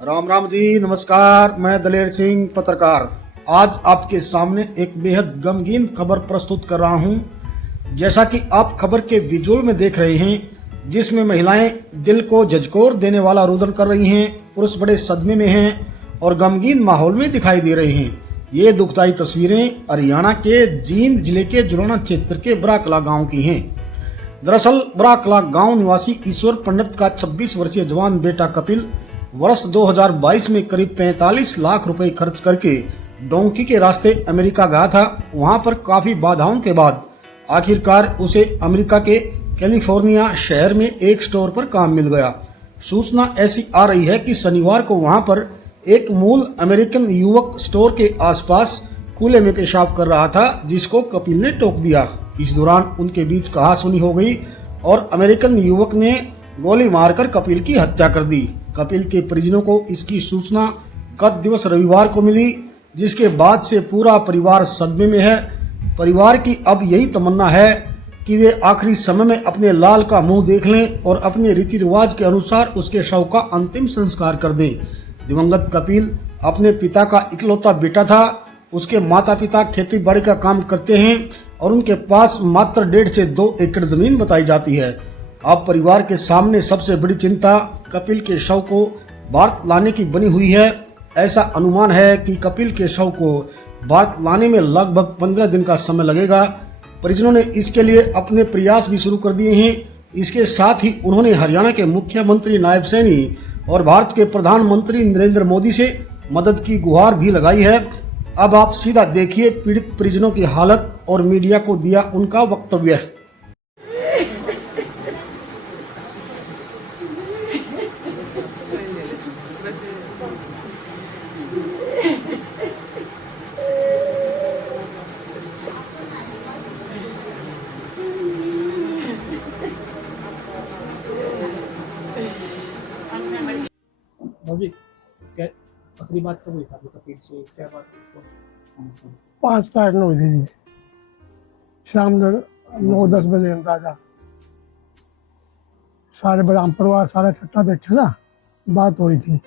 राम राम जी, नमस्कार। मैं दलेर सिंह पत्रकार आज आपके सामने एक बेहद गमगीन खबर प्रस्तुत कर रहा हूं। जैसा कि आप खबर के विजुअल में देख रहे हैं, जिसमें महिलाएं दिल को झकझोर देने वाला रुदन कर रही हैं, पुरुष बड़े सदमे में हैं और गमगीन माहौल में दिखाई दे रहे हैं। ये दुखदाई तस्वीरें हरियाणा के जींद जिले के जुलाना क्षेत्र के बराकला गाँव की हैं। दरअसल बराकला गांव निवासी ईश्वर पंडित का 26 वर्षीय जवान बेटा कपिल वर्ष 2022 में करीब 45 लाख रुपए खर्च करके डोंकी के रास्ते अमेरिका गया था। वहां पर काफी बाधाओं के बाद आखिरकार उसे अमेरिका के कैलिफोर्निया शहर में एक स्टोर पर काम मिल गया। सूचना ऐसी आ रही है कि शनिवार को वहां पर एक मूल अमेरिकन युवक स्टोर के आसपास खुले में पेशाब कर रहा था, जिसको कपिल ने टोक दिया। इस दौरान उनके बीच कहासुनी हो गई और अमेरिकन युवक ने गोली मारकर कपिल की हत्या कर दी। कपिल के परिजनों को इसकी सूचना गत दिवस रविवार को मिली, जिसके बाद से पूरा परिवार सदमे में है। परिवार की अब यही तमन्ना है कि वे आखिरी समय में अपने लाल का मुंह देख लें और अपने रीति रिवाज के अनुसार उसके शव का अंतिम संस्कार कर दें। दिवंगत कपिल अपने पिता का इकलौता बेटा था। उसके माता पिता खेती बाड़ी का काम करते हैं और उनके पास मात्र 1.5 से 2 एकड़ जमीन बताई जाती है। अब परिवार के सामने सबसे बड़ी चिंता कपिल के शव को भारत लाने की बनी हुई है। ऐसा अनुमान है कि कपिल के शव को भारत लाने में लगभग 15 दिन का समय लगेगा। परिजनों ने इसके लिए अपने प्रयास भी शुरू कर दिए हैं। इसके साथ ही उन्होंने हरियाणा के मुख्यमंत्री नायब सैनी और भारत के प्रधानमंत्री नरेंद्र मोदी से मदद की गुहार भी लगाई है। अब आप सीधा देखिए पीड़ित परिजनों की हालत और मीडिया को दिया उनका वक्तव्य। जी क्या आखिरी बात कब हुई था कपिल से? क्या बात हुई? 5 तारीख को हुई थी जी, शाम 9-10 बजे अंदाजा। सारे बड़ा हम परिवार सारा इकट्ठा बैठे ना, बात हुई थी।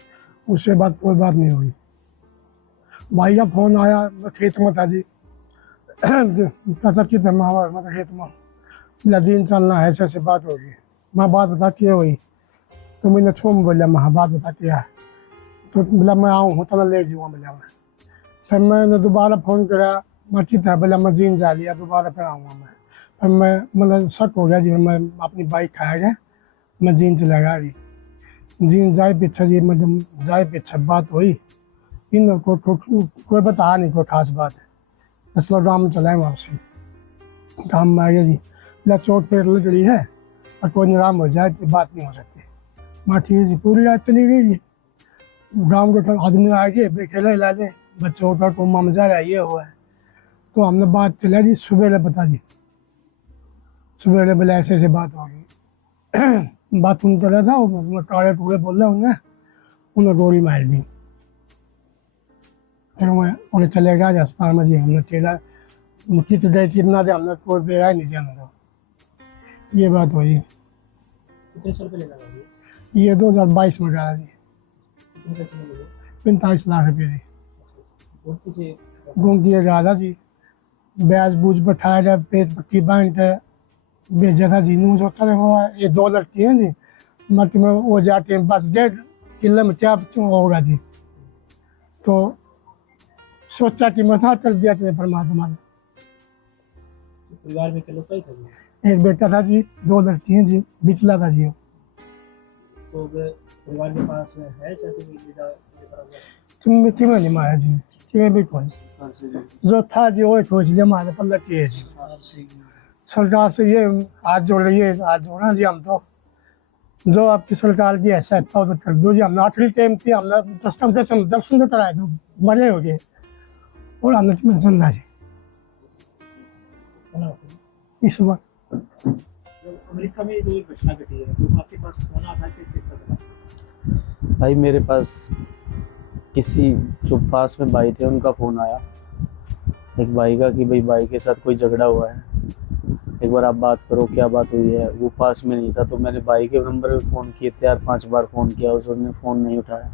उसके बाद कोई बात नहीं हुई। भाई का फोन आया, मैं खेत में था जी। कसब की तरह मतलब खेत में लजीन चलना है, ऐसे बात होगी। मैं बात बता के हुई तो मैंने छो में बोला, मैं बात बता के है तो बोला मैं आऊँ हूँ तो ले जाऊँगा। बोला मैं फिर मैंने दोबारा फ़ोन करा, मैं कितना बोला मैं जीन जा लिया, दोबारा फिर आऊँगा मैं। फिर मैं मतलब शक हो गया जी, मैं अपनी बाइक खाया गया, मैं जीन चला गया जी। जीन जाए पीछे जी, मतलब जाए पीछे बात हुई। इन कोई बता नहीं कोई खास बात है। इसलिए गाँव में चलाए वापसी, गाँव में आ गया जी। बोला चोट पेट लग रही है और कोई निराम हो जाए तो बात नहीं हो सकती। मैं ठीक है जी, पूरी रात चली गई जी। गाँव के आदमी आ गए, बेखेला हिला दे, बच्चों का को ममजा रहा ये हुआ है। तो हमने बात चला जी, सुबह बता जी, सुबह बोले ऐसे ऐसे बात हो गई। बात सुन कर रहा था, टाड़े टूड़े बोल रहे उन्हें गोली मार दी। फिर मैं उन्हें चले गया अस्पताल में जी। हमने तेरा कित गए कितना दे, हमने कोई बेरा नहीं जाना था। ये बात हुई। कितने साल पहले लगा ये 2022 में गया जी। 45 लाख रुपये जी। घूम दिए गया था जी। ब्याज बूझ बैठाया गया, पेट पट्टी बांध के भेजा था जी। नू सोचा ये 2 लड़की हैं जी, मत में वो जाके बस 1.5 किलो में क्या क्यों होगा जी। तो सोचा कि मसा कर दिया कि परमात्मा ने। परिवार में क्या लोग था? एक बेटा था जी, 2 लड़की हैं जी, बिचला था जी। तो परिवार के पास है तुम क्यों नहीं माया जी, क्यों भी कौन जो था जी वो खोज लिया हमारे पल्ला की। सरकार से ये हाथ जोड़ रही है, हाथ जोड़ना जी। हम तो जो आपकी सरकार की ऐसा था तो कर दो जी। हमने आखिरी टाइम थी, हमने दर्शन तो कराए तो बड़े हो गए और हमने टेंशन था जी इस बार। अमेरिका में जो घटना घटी है, तो आपके पास फोन आता है, कैसे पता? भाई मेरे पास किसी जो पास में भाई थे उनका फ़ोन आया, एक भाई का, कि भाई भाई के साथ कोई झगड़ा हुआ है, एक बार आप बात करो, क्या बात हुई है। वो पास में नहीं था, तो मैंने भाई के नंबर पे फ़ोन किए, 4-5 बार फ़ोन किया, उसने फ़ोन नहीं उठाया।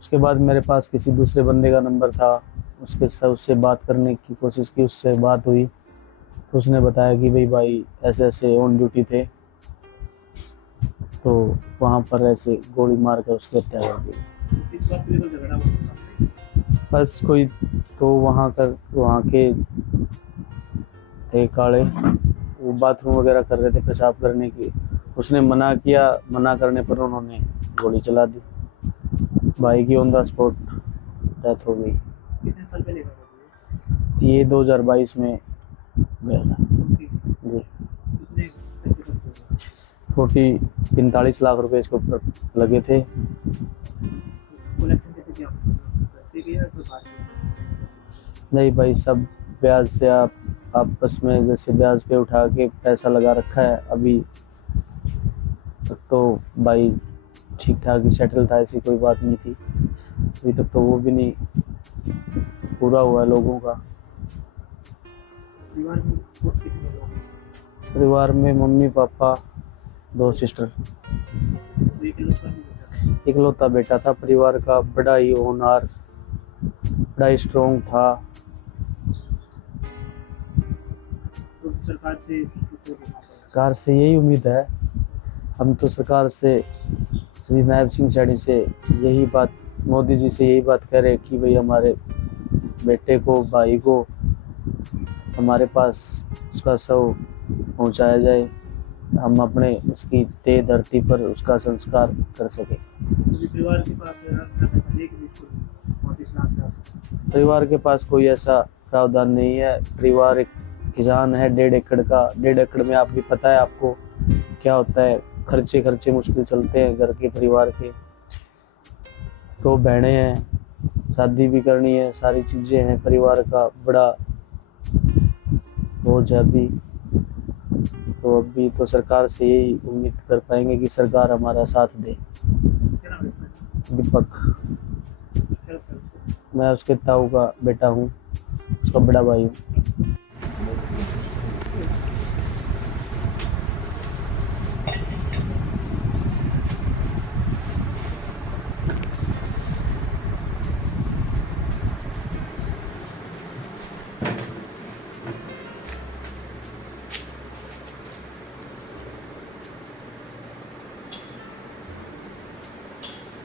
उसके बाद मेरे पास किसी दूसरे बंदे का नंबर था, उससे बात करने की कोशिश की, उससे बात हुई तो उसने बताया कि भाई ऐसे ऐसे ऑन ड्यूटी थे, तो वहाँ पर ऐसे गोली मार कर उसकी हत्या कर दी। इस बात पे तो झगड़ा हुआ सामने। बस कोई तो वहाँ के थे काले, वो बाथरूम वगैरह कर रहे थे, पेशाब करने की। उसने मना किया, मना करने पर उन्होंने गोली चला दी। भाई की ऑन द स्पॉट डेथ हो गई। कितने साल पहले का था ये 2022 में गया था ये? जी। कितने पैसे खर्च हुए? 45 लाख रुपए इसके ऊपर लगे थे। कलेक्शन कैसे किया आपने? पैसे किया या कोई बात नहीं? नहीं भाई, सब ब्याज से आप आपस में जैसे ब्याज पे उठा के पैसा लगा रखा है। अभी तक तो भाई ठीक ठाक ही सेटल था, ऐसी कोई बात नहीं थी। अभी तक तो वो भी नहीं पूरा हुआ है लोगों का। परिवार में और कितने लोग हैं? परिवार में मम्मी पापा, 2 सिस्टर, तो एक लोग का भी होता है। इकलौता बेटा था परिवार का, बड़ा ही होनहार, बड़ा ही स्ट्रॉन्ग था। तो सरकार से कुछ हो गया? सरकार से यही उम्मीद है, हम तो सरकार से, श्री नायब सिंह सैनी से यही बात, मोदी जी से यही बात कह रहे हैं कि भाई हमारे बेटे को, भाई को हमारे पास उसका शव पहुंचाया जाए, हम अपने उसकी देह धरती पर उसका संस्कार कर सकें। अभी परिवार के पास पैसा नहीं कि इसको 35 लाख का। परिवार के पास कोई ऐसा प्रावधान नहीं है। परिवार एक किसान है, 1.5 एकड़ का। 1.5 एकड़ में आपकी पता है आपको क्या होता है, खर्चे मुश्किल चलते हैं घर के, परिवार के। 2 बहनें हैं, शादी भी करनी है, सारी चीज़ें हैं, परिवार का बड़ा बोझ है अभी। तो अभी तो सरकार से यही उम्मीद कर पाएंगे कि सरकार हमारा साथ दे। क्या नाम है इसका? दीपक, क्या लगता है उसको? मैं उसके ताऊ का बेटा हूँ, उसका बड़ा भाई हूँ।